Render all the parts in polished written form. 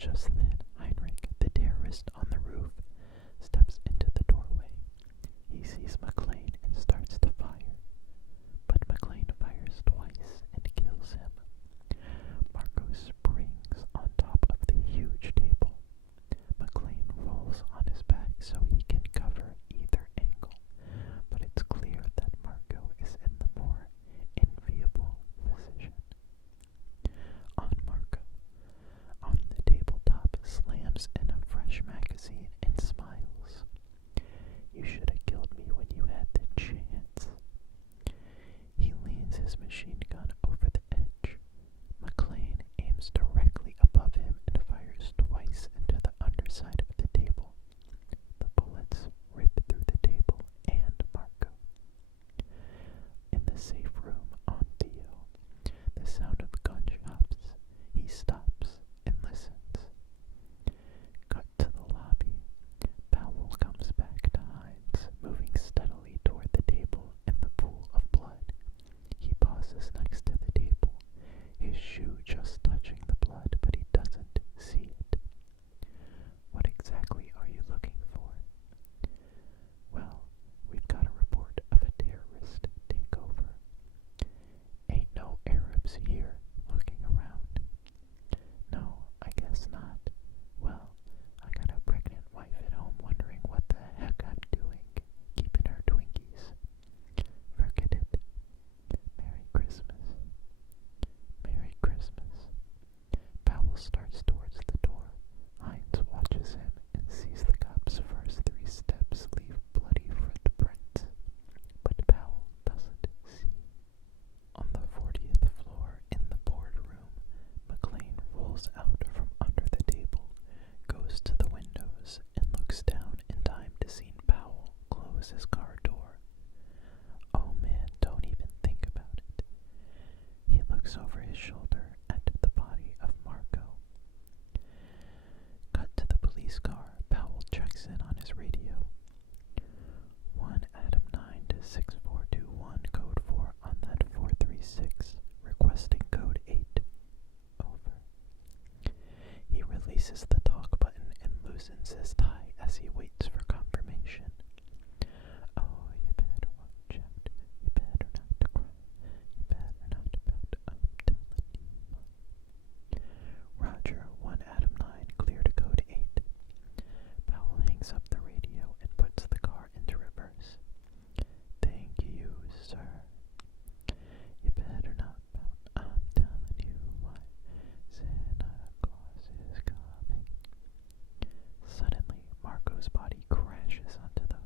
Just then, Heinrich, the terrorist on the roof, steps into the doorway. He sees McLean and starts to fire, but McLean fires twice and kills him. Marco springs on top of the huge table. McLean rolls on his back so he can cover either angle, but it's clear that Marco is in the more enviable position. On Marco, on the tabletop, slams in a fresh magazine and smiles. You should have killed me when you had the chance. He leans his machine gun over the edge. McLean aims directly above him and fires twice into the underside of the table. The bullets rip through the table and Marco. In the safe room on Theo, the sound of gunshots. He stops and listens. Cut to the lobby. Powell comes back to Hines, moving steadily toward the table and the pool of blood. He pauses next to the table, his shoe just touching the blood, but he doesn't see it. What exactly are you looking for? Well, we've got a report of a terrorist takeover. Ain't no Arabs here looking around. No, I guess not. Well, I got a pregnant wife at home wondering what the heck I'm doing, keeping her Twinkies. Forget it. Merry Christmas. Merry Christmas. Powell starts towards the door. Hines watches him and sees the cop's first 3 steps leave bloody footprints, but Powell doesn't see. On the 40th floor in the boardroom, McLean rolls out from under the table, goes to the windows, and looks down in time to see Powell close his car door. Oh man, don't even think about it. He looks over his shoulder at the body of Marco. Cut to the police car. Powell checks in on his radio. 1 Adam 9 to 6421, code 4 on that 436, requesting code 8. Over. He releases the talk button and loosens his tie as he waits for confirmation. Oh, you better watch out. You better not cry. You better not pout. I'm telling you. Roger, 1 Adam 9, clear to code 8. Powell hangs up the radio and puts the car into reverse. Thank you, sir. You better not pout. I'm telling you why. Santa Claus is coming. Suddenly, Marco's body crashes onto the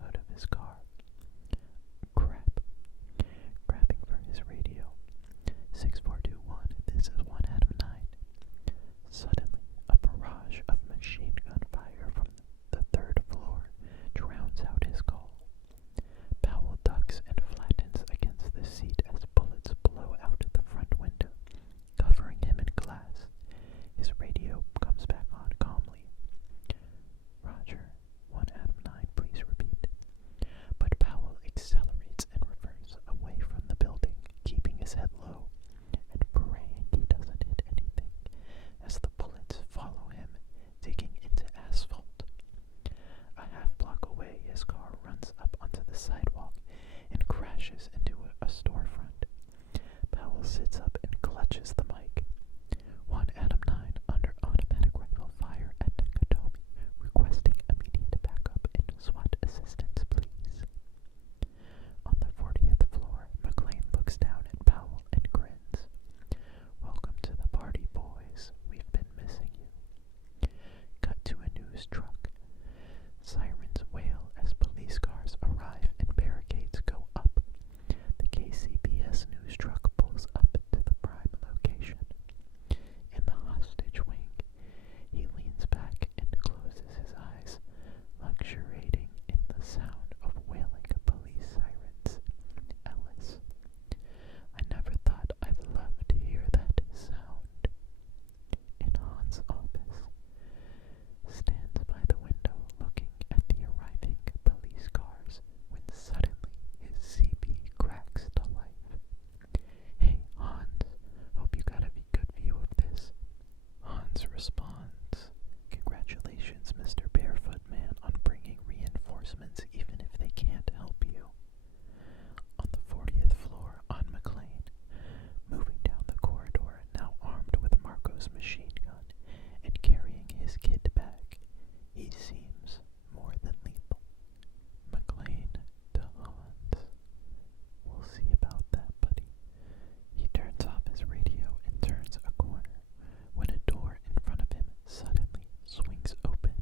swings open,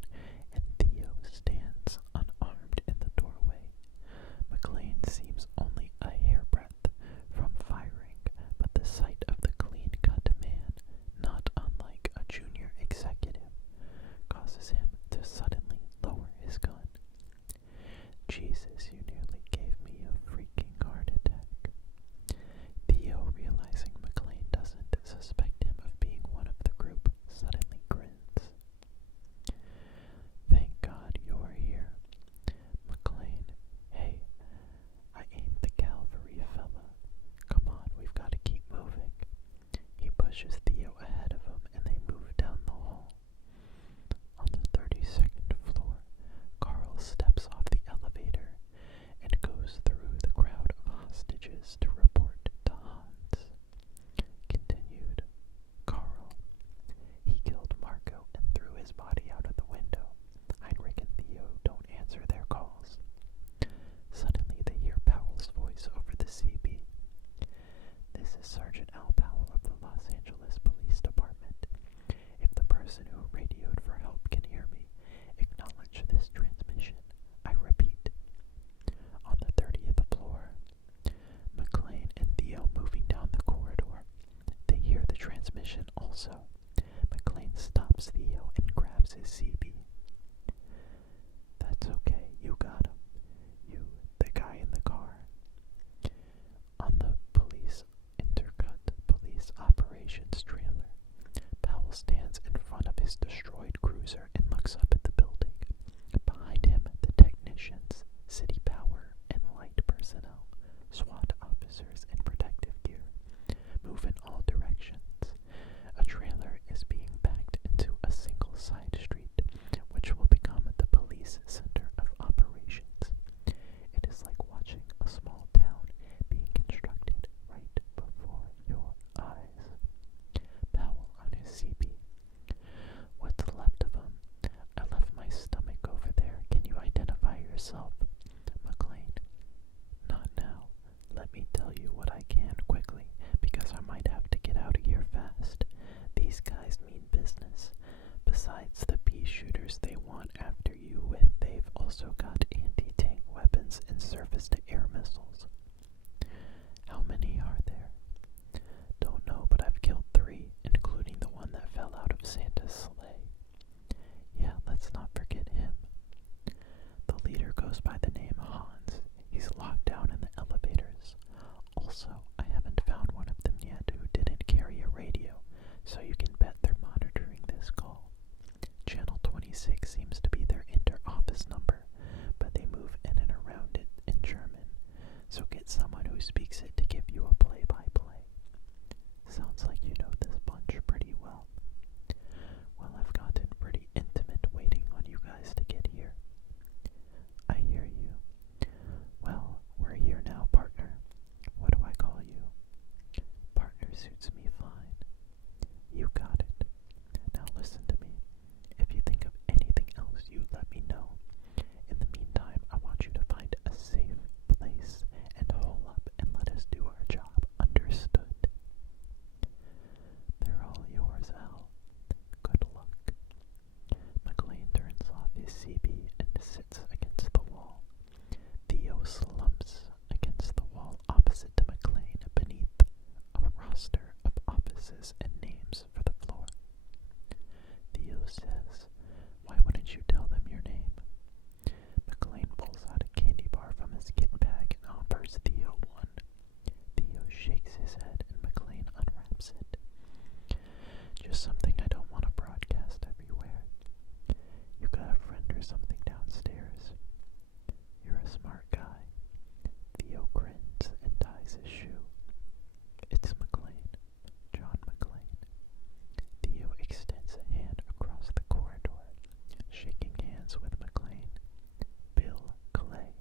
and Theo stands unarmed in the doorway. McLean seems only a hairbreadth from firing, but the sight of the clean-cut man, not unlike a junior executive, causes him to suddenly lower his gun. Jesus, you nearly gave me a freaking heart attack. Theo, realizing McLean doesn't suspect him of being one of the group, suddenly grins. Thank God you're here. McLean, hey, I ain't the cavalry fella. Come on, we've got to keep moving. He pushes Theo ahead of him and they move down the hall. On the 32nd floor, Carl steps off the elevator and goes through the crowd of hostages to report to Hans. Continued. Carl. He killed Marco and threw his body out of the window. Heinrich and Theo don't answer their calls. Suddenly they hear Powell's voice over the CB. This is Sergeant Al Powell of the Los Angeles Police Department. If the person who radioed for help can hear me, acknowledge this transmission. I repeat. On the 30th floor, McLean and Theo moving down the corridor. They hear the transmission also. McLean stops Theo and grabs his CB. That's okay, you got him. You, the guy in the car. On the police operations trailer, Powell stands in front of his destroyed cruiser and looks up at the building. Behind him, the technicians, city power, and light personnel, SWAT officers in protective gear, move in all directions. A trailer is being backed into a single side street, which will become the police center of operations. It is like watching a small town being constructed right before your eyes. Powell on his CB. What's left of him? I left my stomach over there. Can you identify yourself? McLean. Not now. Let me tell you what I can quickly, because I might have to get out of here fast. These guys mean business. Besides the pea shooters they want after you with, they've also got anti-tank weapons and surface-to-air missiles. How many are there? Don't know, but I've killed 3, including the one that fell out of Santa's sleigh. Yeah, let's not forget him. The leader goes by the name Hans. He's locked down in the elevators. Also, I haven't found one of them yet who didn't carry a radio, so you can bet they're monitoring this call. Channel 26 seems to be their inter-office number, but they move in and around it in German, so get someone who speaks it to give you a play-by-play. Sounds like you know this bunch pretty well. Well, I've gotten pretty intimate waiting on you guys to get here. I hear you. Well, we're here now, partner. What do I call you? Partner suits me fine. You got it. Now listen to me. If you think of anything else, you let me know. In the meantime, I want you to find a safe place and hole up and let us do our job. Understood? They're all yours, Al. Good luck. McLean turns off his CB and sits against the wall. Theo slumps against the wall opposite to McLean beneath a roster of offices and names for the floor. Theo says, why wouldn't you tell them your name? McLean pulls out a candy bar from his kit bag and offers Theo one. Theo shakes his head and McLean unwraps it. Just something I don't want to broadcast everywhere. You got a friend or something downstairs. You're a smart guy. Theo grins and ties his shoe. It's McLean. John McLean. Theo extends a hand across the corridor, shaking hands with McLean. Bill Clay.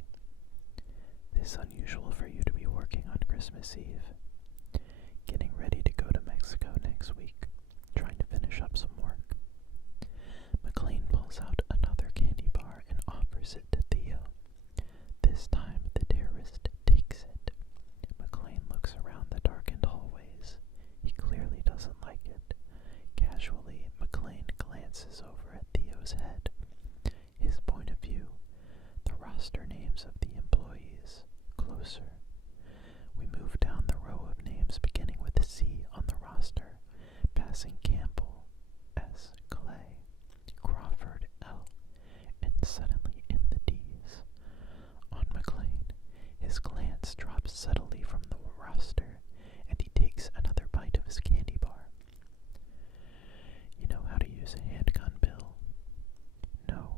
This unusual for you to be working on Christmas Eve. Getting ready to go to Mexico next week. Trying to finish up some work. McLean pulls out another candy bar and offers it to Theo. This time the terrorist takes it. McLean looks around the darkened hallways. He clearly doesn't like it. Casually, McLean glances over at Theo's head. His point of view, the roster names of the employees. Closer. We move down the row of names beginning with a C on the roster, passing Campbell, S. Clay, Crawford, L, and suddenly in the D's. On McLean, his glance drops subtly from the roster, and he takes another bite of his candy bar. You know how to use a handgun, Bill? No.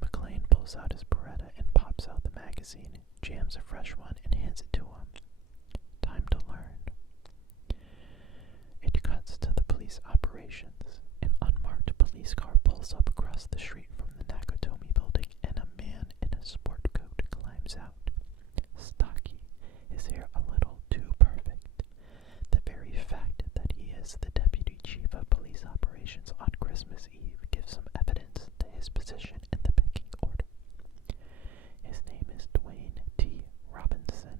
McLean pulls out his Beretta and pops out the magazine, jams a fresh one, and hands it to him. Time to learn. It cuts to the police operations. An unmarked police car pulls up across the street from the Nakatomi building, and a man in a sport coat climbs out. Stocky, his hair a little too perfect. The very fact that he is the deputy chief of police operations on Christmas Eve gives some evidence to his position in the pecking order. His name is Dwayne T. Robinson,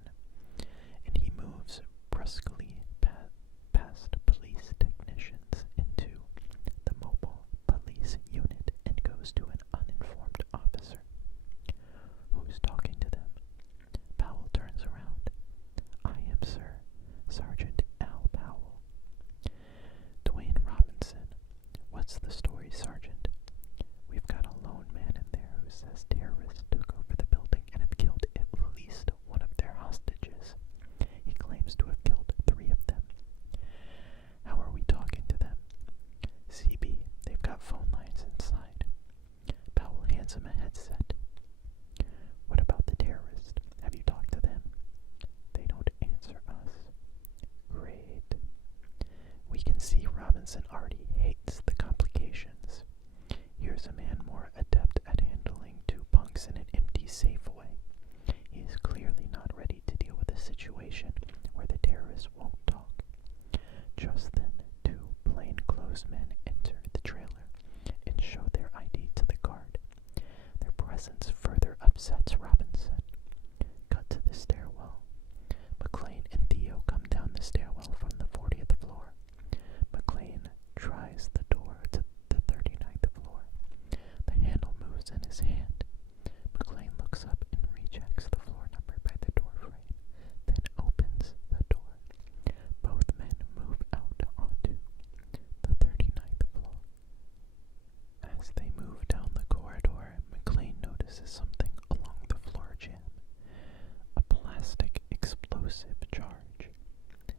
and he moves brusquely past police technicians into the mobile police unit and goes to an uninformed officer. Who's talking to them? Powell turns around. I am, sir, Sergeant Al Powell. Dwayne Robinson. What's the story, Sergeant? We've got a lone man in there who says terrorists took over the building and have killed at least one of their hostages. He claims to have killed 3 of them. How are we talking to them? CB, they've got phone lines inside. Powell hands him a headset. What about the terrorists? Have you talked to them? They don't answer us. Great. We can see Robinson already hates the complications. Here's a man more adept at handling 2 punks in an empty Safeway. He is clearly not ready to deal with a situation where the terrorists won't talk. Just then, 2 plainclothes men enter the trailer and show their ID to the guard. Their presence further upsets Robinson. Cut to the stairwell. McLean and Theo come down the stairwell from the 40th floor. McLean tries the door to the 39th floor. The handle moves in his hand. McLean looks up and rechecks the floor number by the door frame, then opens the door. Both men move out onto the 39th floor. As they move down the corridor, McLean notices something along the floor jam. A plastic explosive charge.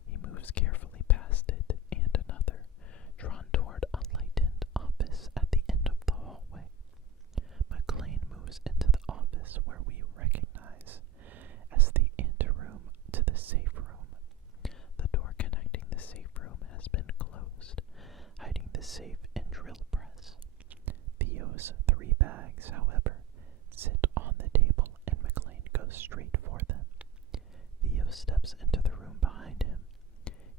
He moves carefully past it and another, drawn toward a lightened office at the end of the hallway. McLean moves into the office where we recognize as the anteroom to the safe room. The door connecting the safe room has been closed, hiding the safe and drill press. Theo's 3 bags, however, sit on the table and McLean goes straight for them. Theo steps into the room behind him.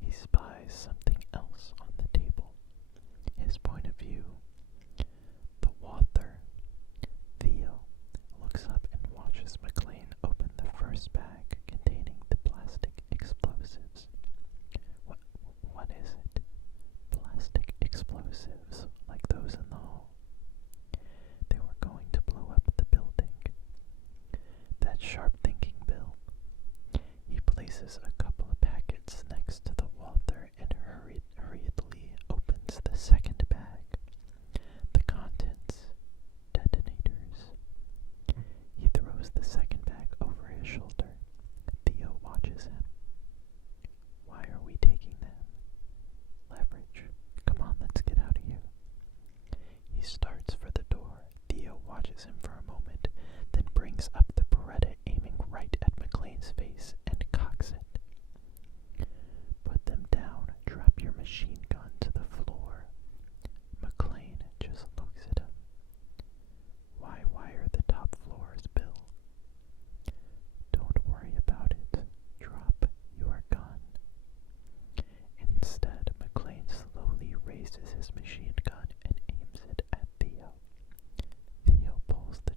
He spies something else on the table. His point of view, the water. Theo looks up and watches McLean open the first bag containing the plastic explosives. What is it? Plastic explosives, like those in the hall. They were going to blow up the building. That's sharp thinking, Bill. He places a couple of packets next to the water and hurriedly opens the second bag. The contents, detonators. He throws the second bag over his shoulder. Theo watches him. Why are we taking them? Leverage. Come on, let's get out of here. He starts for the door. Theo watches him for a moment, then brings up the Beretta, aiming right at McLean's face, and cocks it. Put them down. Drop your machine gun to the floor. McLean just looks at him. Why wire the top floors, Bill? Don't worry about it. Drop your gun. Instead, McLean slowly raises his machine gun and aims it at Theo. Theo pulls the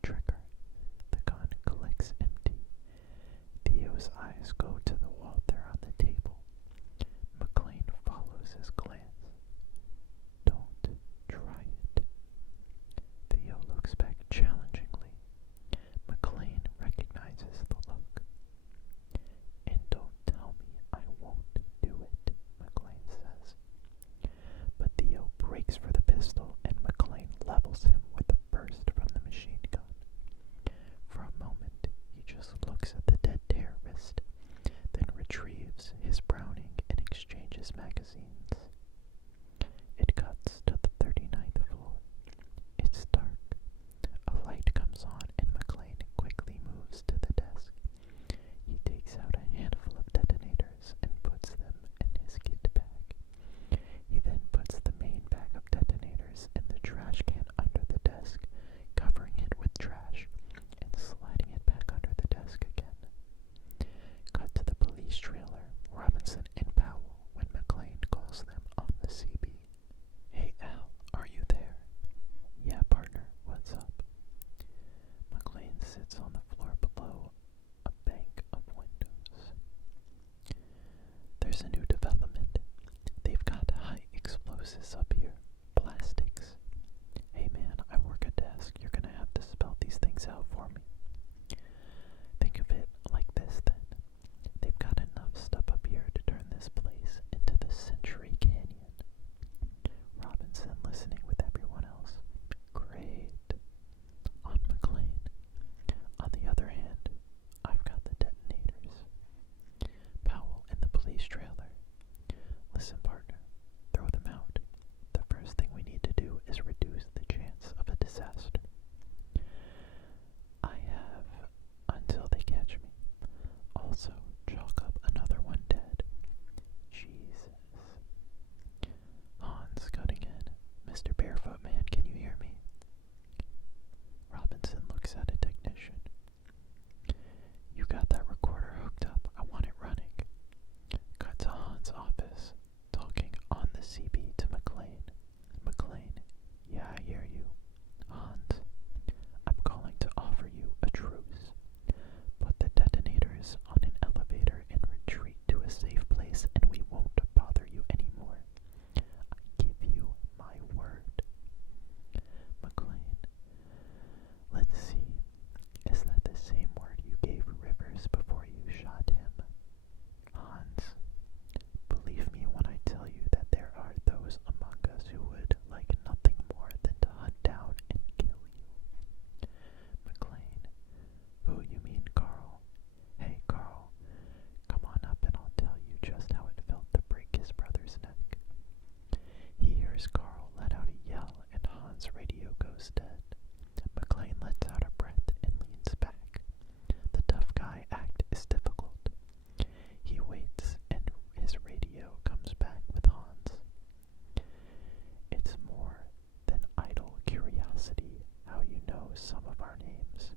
some of our names.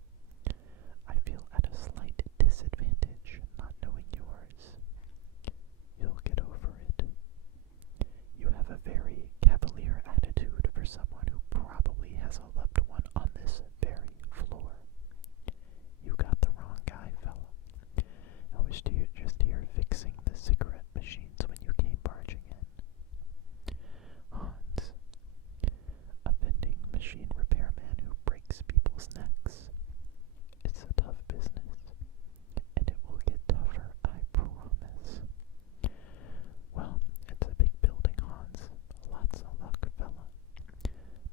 I feel at a slight disadvantage not knowing yours. You'll get over it. You have a very cavalier attitude for someone who probably has a loved one on this very floor. You got the wrong guy, fella. I was just here fixing the cigarette machines when you came barging in. Hans, a vending machine repairman who breaks people's necks. It's a tough business, and it will get tougher, I promise. Well, it's a big building, Hans. Lots of luck, fella.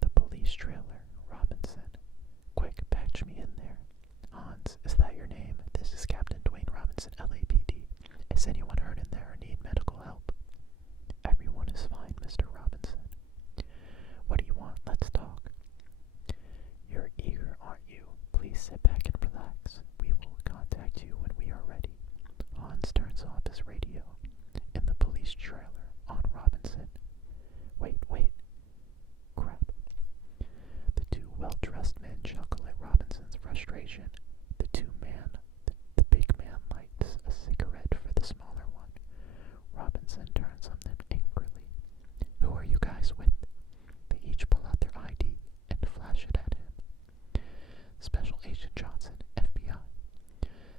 The police trailer, Robinson. Quick, patch me in there. Hans, is that your name? This is Captain Dwayne Robinson, LAPD. Is anyone hurt in there or need medical help? Everyone is fine, Mr. Robinson. What do you want? Let's talk. You're eager, aren't you? Please sit back and relax. We will contact you when we are ready. Hans turns off his radio. In the police trailer, on Robinson. Wait. Crap. The two well-dressed men chuckle at Robinson's frustration. The big man lights a cigarette for the smaller one. Robinson turns on them angrily. Who are you guys with? They each pull out their ID and flash it at him. Special Agent Johnson, FBI.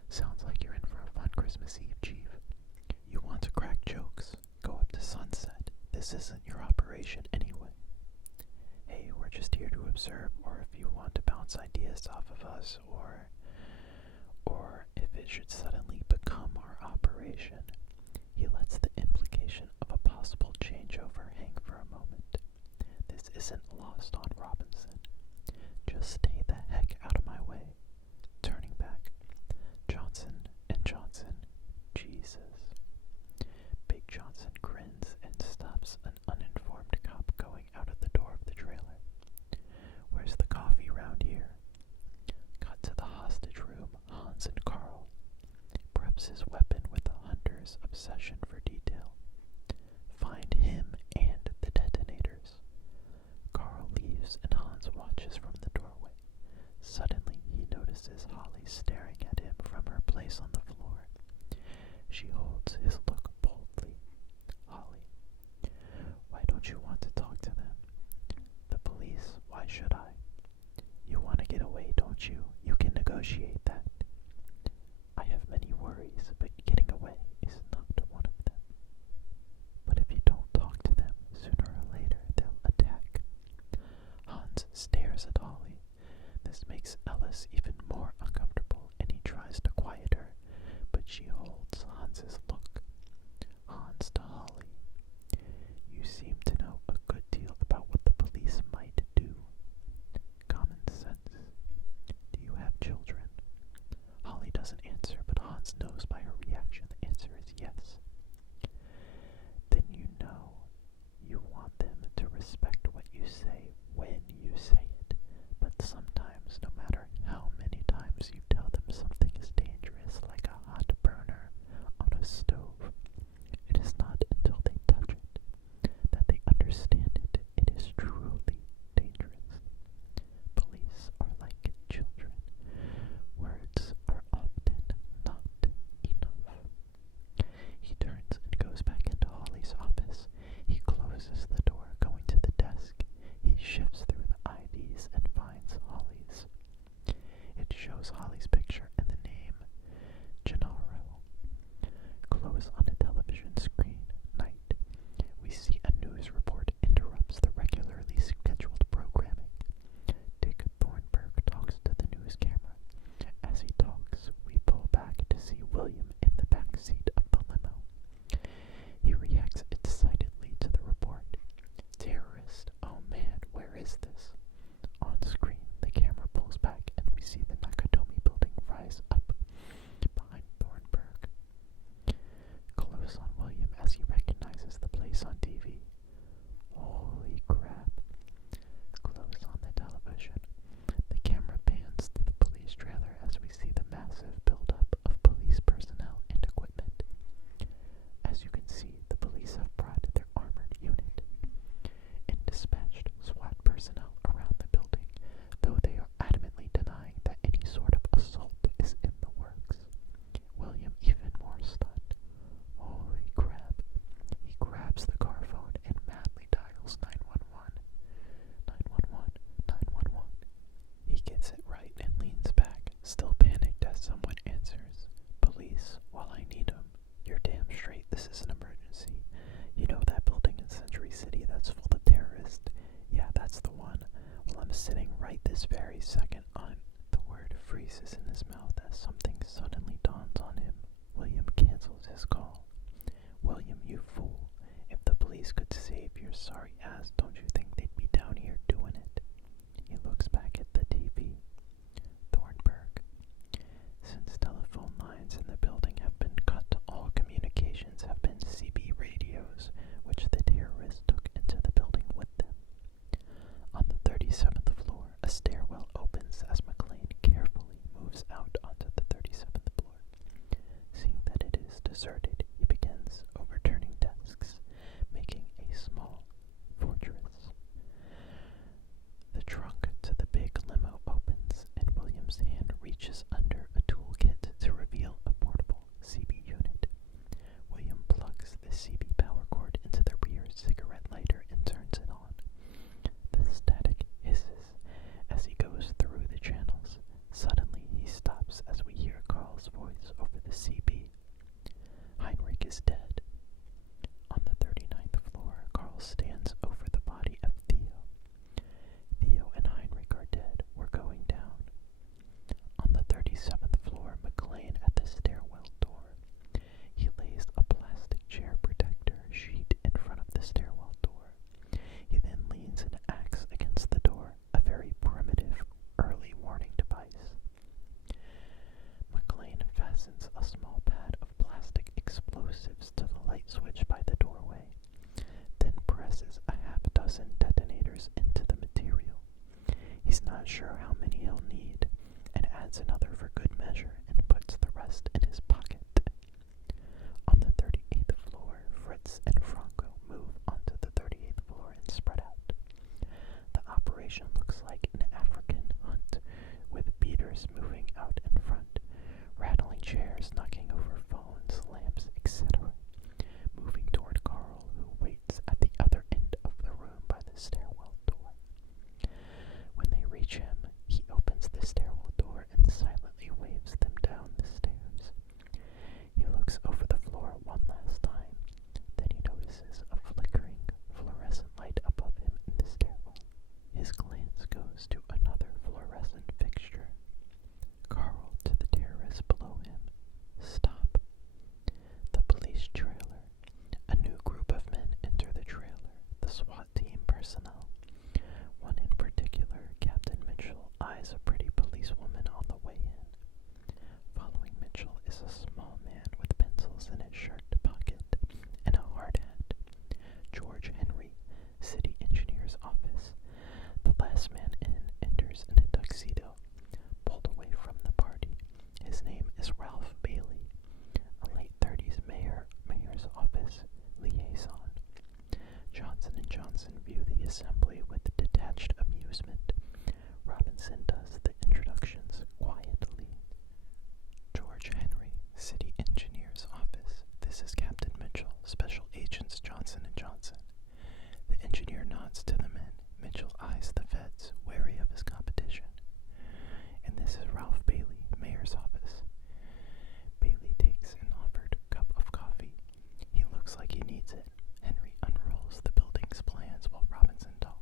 Sounds like you're in for a fun Christmas Eve, Chief. You want to crack jokes? Go up to Sunset. This isn't your operation anyway. Hey, we're just here to observe, or if you want to bounce ideas off of us, or if it should suddenly become our operation. He lets the implication of a possible changeover hang for a moment. This isn't lost on Robinson. Just stay the heck out of my way. Turning back, Johnson and Johnson. Jesus. Big Johnson grins and stops an uninformed cop going out of the door of the trailer. Where's the coffee round here? Cut to the hostage room, Hans and Carl. Preps his weapon with a hunter's obsession for detail. Find him and the detonators. Carl leaves and Hans watches from the doorway. Suddenly he notices Holly staring at him from her place on the floor. She holds his look boldly. Holly, why don't you want to talk to them? The police, why should I? You want to get away, don't you? You can negotiate that. I have many worries, but getting away is not one of them. But if you don't talk to them, sooner or later they'll attack. Hans stares at Holly. This makes Ellis even more uncomfortable, and he tries to quiet her, but she holds Hans's look. Hans to Holly. You seem to know a good deal about what the police might do. Common sense. Do you have children? Holly doesn't answer, but Hans knows by her reaction the answer is yes. Then you know you want them to respect what you say when you say it, but sometimes, no matter how many times you tell them something is dangerous, like a hot burner straight. This is an emergency. You know that building in Century City that's full of terrorists? Yeah, that's the one. Well, I'm sitting right this very second on. The word freezes in his mouth as something suddenly dawns on him. William cancels his call. William, you fool. If the police could save your sorry ass, don't you think they'd be down here doing it? He looks back at the TV. Thornburg. Since telephone lines in the building have been cut, all communications have been CB radios, which the terrorists took into the building with them. On the 37th floor, a stairwell opens as McLean carefully moves out onto the 37th floor. Seeing that it is deserted, he begins overturning desks, making a small fortress. The trunk to the big limo opens, and William's hand reaches under a toolkit to reveal a portable CB unit. William plugs the CB power cord into the rear cigarette lighter and turns it on. The static hisses as he goes through the channels. Suddenly he stops as we hear Carl's voice over the CB. Heinrich is dead. On the 39th floor, Carl stands over the body of Theo. Theo and Heinrich are dead. We're going down. On the 37th floor, McLean at the stairwell door. He lays a plastic chair protector sheet in front of the stairwell door. He then leans an axe against the door, a very primitive early warning device. McLean fastens a small pad of plastic explosives to the light switch by the doorway, then presses a half-dozen detonators into the material. He's not sure how many he'll need, and adds another for good measure and puts the rest in his pocket. On the 38th floor, Fritz and Franco move onto the 38th floor and spread out. The operation looks like an African hunt, with beaters moving out in front, rattling chairs, knocking over phones, lamps, etc., moving toward Carl, who waits at the other end of the room by the stairwell door. When they reach him, he opens the stairwell door and silently waves them down the stairs. He looks over the floor one last time, then he notices a flickering fluorescent light above him in the stairwell. His glance goes to another fluorescent fixture. Carl to the terrorist below him. Stop. The police trailer. A new group of men enter the trailer, the SWAT team personnel. One in particular, Captain Mitchell, eyes a pretty policewoman on the way in. Following Mitchell is a small man with pencils in his shirt pocket and a hard hat. George Henry, city engineer's office. The last man in enters in a tuxedo, pulled away from the party. His name is Ralph Bailey, a late 30s mayor's office liaison. Johnson & Johnson view the assembly with detached amusement. Robinson does the introductions quietly. George Henry, city engineer's office. This is Captain Mitchell, Special Agents Johnson & Johnson. The engineer nods to the men. Mitchell eyes the feds, wary of his competition. And this is Ralph Bailey, mayor's office. Bailey takes an offered cup of coffee. He looks like he needs it. Henry unrolls the building's plans while Robinson talks.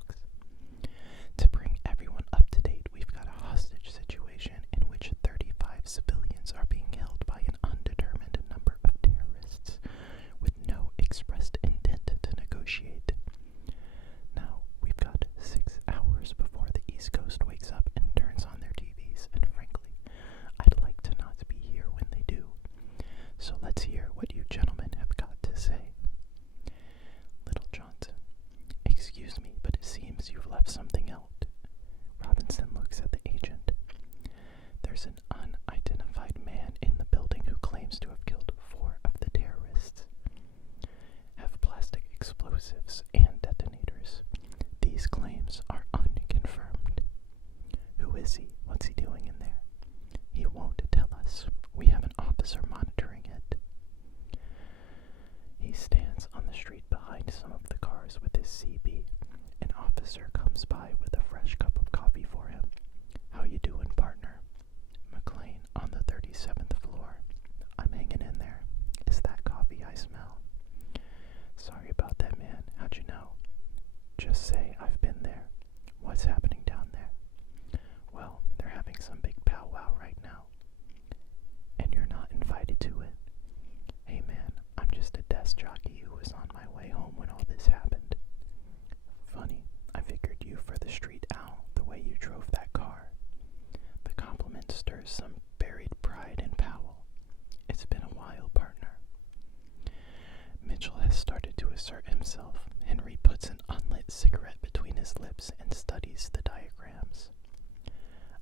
way you drove that car. The compliment stirs some buried pride in Powell. It's been a while, partner. Mitchell has started to assert himself. Henry puts an unlit cigarette between his lips and studies the diagrams.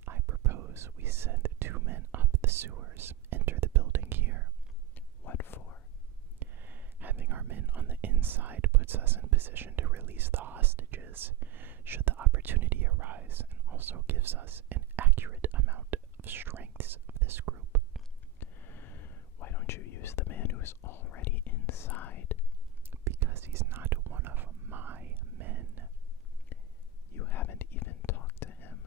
I propose we send 2 men up the sewers, enter the building here. What for? Having our men on the inside puts us in position to release the hostages, should the opportunity arise, and also gives us an accurate amount of strengths of this group. Why don't you use the man who is already inside? Because he's not one of my men. You haven't even talked to him.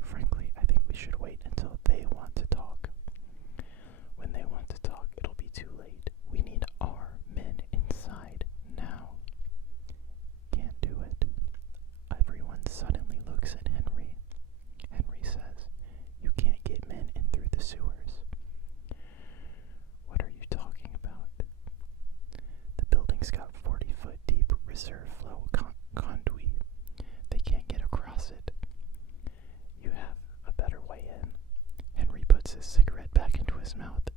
Frankly, I think we should wait until they want to talk. When they want to talk, it'll be too late. We need our men inside now. Can't do it. Everyone suddenly looks at Henry. Henry says, "You can't get men in through the sewers." What are you talking about? The building's got 40-foot deep reserve flow conduit. They can't get across it. You have a better way in. Henry puts his cigarette back into his mouth